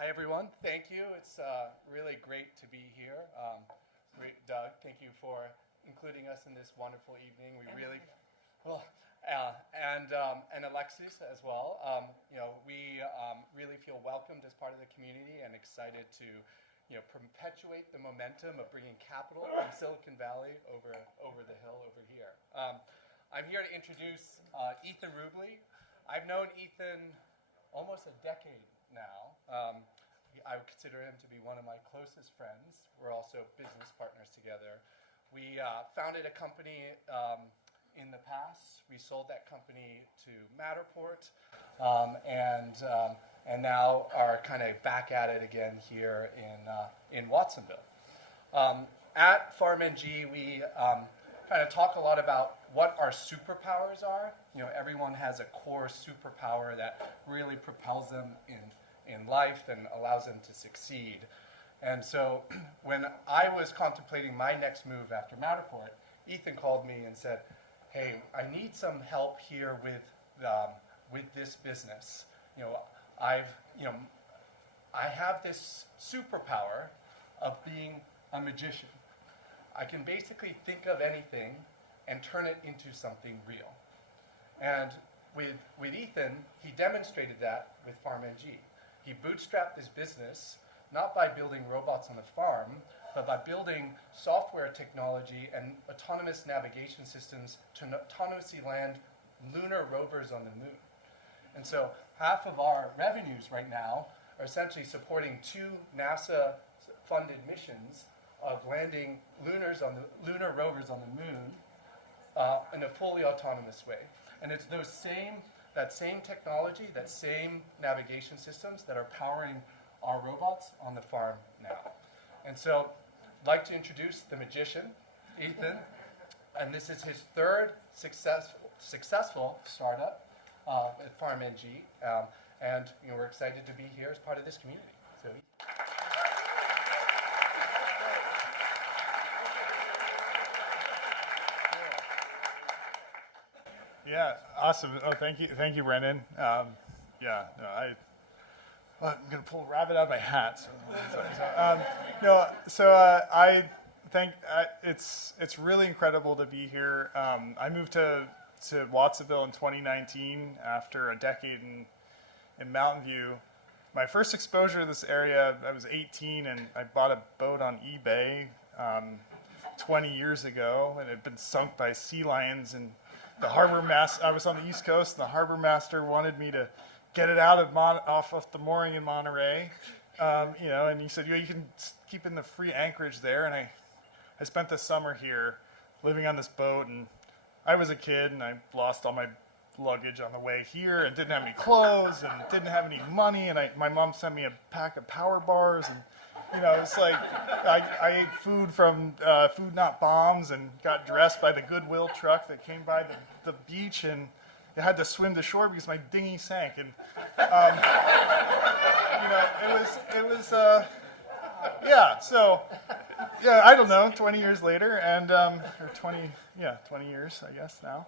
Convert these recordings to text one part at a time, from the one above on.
Hi, everyone. Thank you. It's really great to be here. Great, Doug. Thank you for including us in this wonderful evening. We really, well, and Alexis as well. We really feel welcomed as part of the community and excited to, perpetuate the momentum of bringing capital from Silicon Valley over the hill over here. I'm here to introduce Ethan Rublee. I've known Ethan almost a decade now. I would consider him to be one of my closest friends. We're also business partners together. We founded a company in the past. We sold that company to Matterport, and now are kind of back at it again here in Watsonville. At PharmNG, we kind of talk a lot about what our superpowers are. Everyone has a core superpower that really propels them in life and allows them to succeed. And so when I was contemplating my next move after Matterport, Ethan called me and said, hey, I need some help here with this business. I have this superpower of being a magician. I can basically think of anything and turn it into something real. And with Ethan, he demonstrated that with PharmNG. He bootstrapped his business, not by building robots on the farm, but by building software technology and autonomous navigation systems to autonomously land lunar rovers on the moon. And so half of our revenues right now are essentially supporting 2 NASA-funded missions of landing lunar rovers on the moon in a fully autonomous way. And it's that same technology, that same navigation systems that are powering our robots on the farm now. And so I'd like to introduce the magician, Ethan, and this is his 3rd successful startup at PharmNG, and we're excited to be here as part of this community. So, yeah, awesome. Oh, thank you, Brendan. I'm going to pull a rabbit out of my hat. I think it's really incredible to be here. I moved to Watsonville in 2019 after a decade in Mountain View. My first exposure to this area, I was 18, and I bought a boat on eBay 20 years ago, and it had been sunk by sea lions. And the harbor master, I was on the East Coast, and the harbor master wanted me to get it out of off of the mooring in Monterey, and he said, you can keep in the free anchorage there. And I spent the summer here living on this boat, and I was a kid, and I lost all my luggage on the way here, and didn't have any clothes, and didn't have any money, and my mom sent me a pack of Power Bars, and it's like I ate food from Food Not Bombs, and got dressed by the Goodwill truck that came by the beach, and I had to swim to shore because my dinghy sank, and I don't know, 20 years later, and or 20 years, I guess now,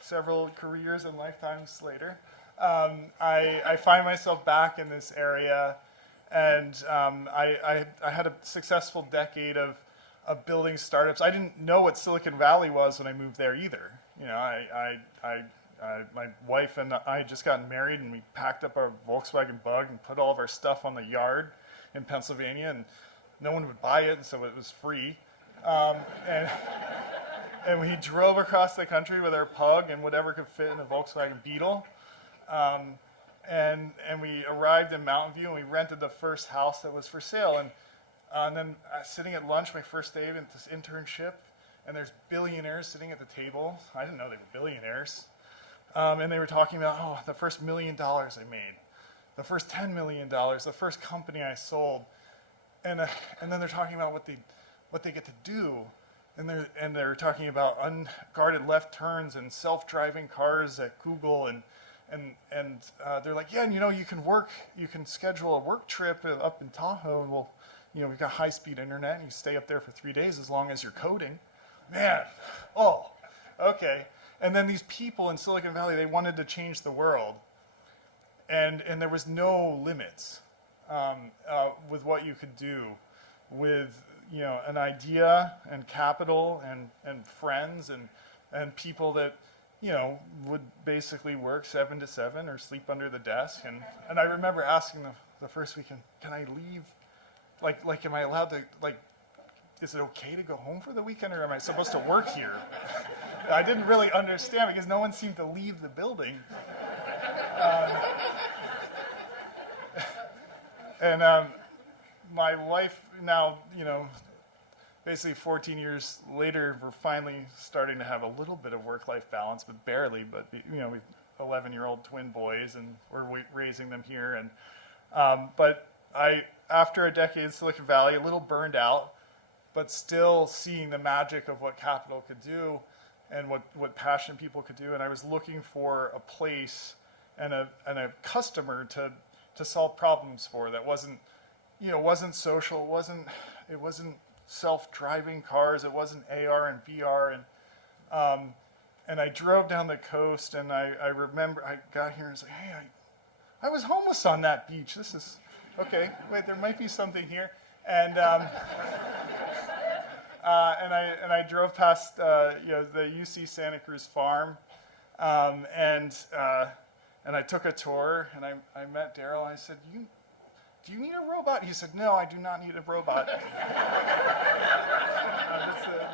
several careers and lifetimes later, I find myself back in this area, and I had a successful decade of building startups. I didn't know what Silicon Valley was when I moved there either. My wife and I had just gotten married, and we packed up our Volkswagen Bug and put all of our stuff on the yard in Pennsylvania, and no one would buy it, and so it was free. And we drove across the country with our Pug and whatever could fit in a Volkswagen Beetle. And we arrived in Mountain View, and we rented the first house that was for sale. And then sitting at lunch, my first day of this internship, and there's billionaires sitting at the table. I didn't know they were billionaires. And they were talking about, the first $1 million I made, the first $10 million, the first company I sold. And then they're talking about what they get to do. And they're talking about unguarded left turns and self-driving cars at Google, and they're like, yeah, and you can schedule a work trip up in Tahoe, and we've got high-speed internet, and you stay up there for 3 days as long as you're coding. Man, okay. And then these people in Silicon Valley, they wanted to change the world. and there was no limits with what you could do with, you know, an idea and capital and friends and people that, you know, would basically work 7 to 7 or sleep under the desk. And I remember asking the first weekend, can I leave? Like, am I allowed to, like, is it okay to go home for the weekend, or am I supposed to work here? I didn't really understand because no one seemed to leave the building. And my wife now, you know, basically 14 years later, we're finally starting to have a little bit of work-life balance, but barely. But, you know, we've 11-year-old twin boys, and we're raising them here. And but after a decade in Silicon Valley, a little burned out, but still seeing the magic of what capital could do and what passionate people could do. And I was looking for a place and a customer to solve problems for that wasn't, you know, wasn't social, it wasn't self-driving cars, it wasn't AR and VR. And I drove down the coast, and I remember I got here and was like, hey, I was homeless on that beach. This is, okay, wait, there might be something here. And and I drove past you know, the UC Santa Cruz farm, and I took a tour, and I met Daryl. I said, do you need a robot? He said, no, I do not need a robot.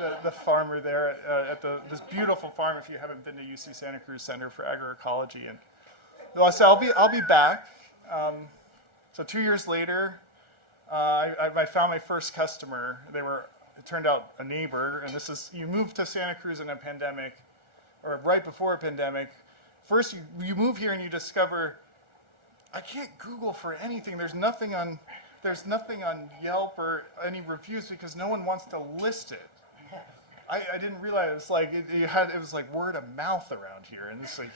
That's the farmer there at this beautiful farm. If you haven't been to UC Santa Cruz Center for Agroecology, and so I said, I'll be back. So 2 years later, I found my first customer. It turned out a neighbor, and you moved to Santa Cruz in a pandemic, or right before a pandemic. First, you move here and you discover, I can't Google for anything. There's nothing on Yelp or any reviews because no one wants to list it. I didn't realize it was like it was like word of mouth around here, and it's like,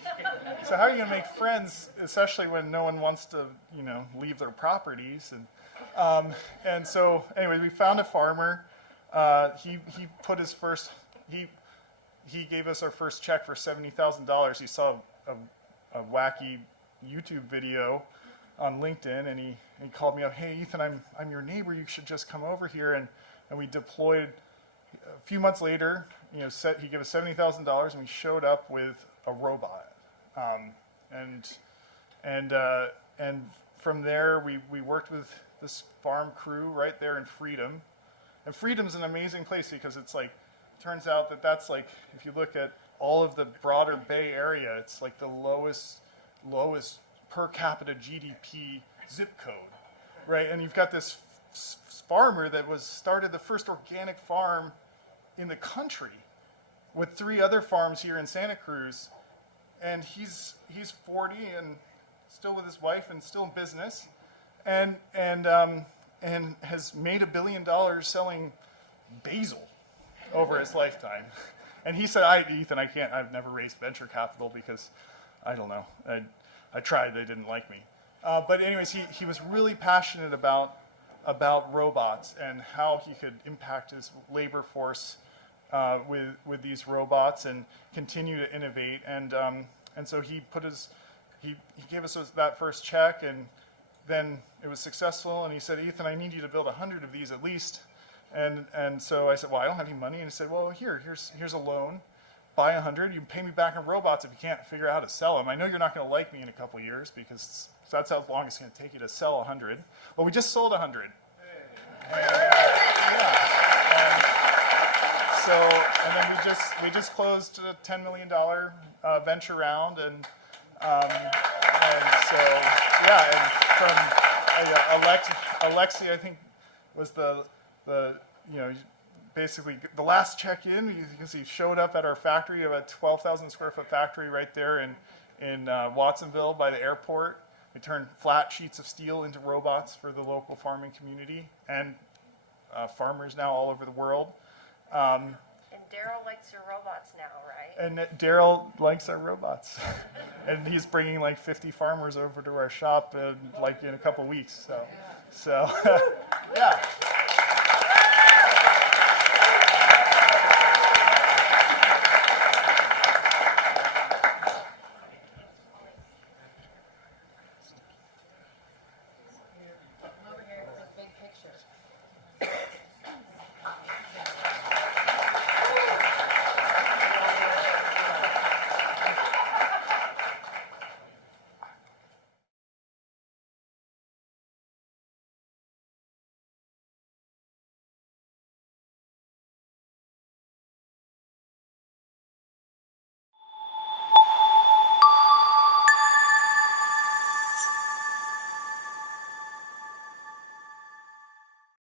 so how are you gonna make friends, especially when no one wants to, you know, leave their properties? And so anyway, we found a farmer. He put his first he gave us our first check for $70,000. He saw a wacky YouTube video on LinkedIn, and he called me up. Hey, Ethan, I'm your neighbor. You should just come over here. And we deployed. A few months later, you know, he gave us $70,000, and we showed up with a robot. And from there, we worked with this farm crew right there in Freedom. And Freedom's an amazing place because it's like, turns out that's like, if you look at all of the broader Bay Area, it's like the lowest per capita GDP zip code, right? And you've got this farmer that started the first organic farm in the country with 3 other farms here in Santa Cruz, and he's 40 and still with his wife and still in business, and has made $1 billion selling basil over his lifetime. And he said, Ethan, I've never raised venture capital because, I don't know, I tried, they didn't like me. But anyways, he was really passionate about robots and how he could impact his labor force with these robots and continue to innovate. And so he gave us that first check, and then it was successful. And he said, Ethan, I need you to build 100 of these at least. And so I said, well, I don't have any money. And he said, well, here's a loan. Buy 100. You can pay me back in robots if you can't figure out how to sell them. I know you're not going to like me in a couple of years because that's how long it's going to take you to sell 100. Well, we just sold 100. And then we just closed a $10 million venture round, and so yeah, and from Alexi, I think was the you know, basically the last check-in, because he showed up at our factory, of a 12,000 square foot factory right there in Watsonville by the airport. We turned flat sheets of steel into robots for the local farming community and farmers now all over the world. And Daryl likes your robots now, right? And Daryl likes our robots. And he's bringing like 50 farmers over to our shop like in a couple weeks. So yeah.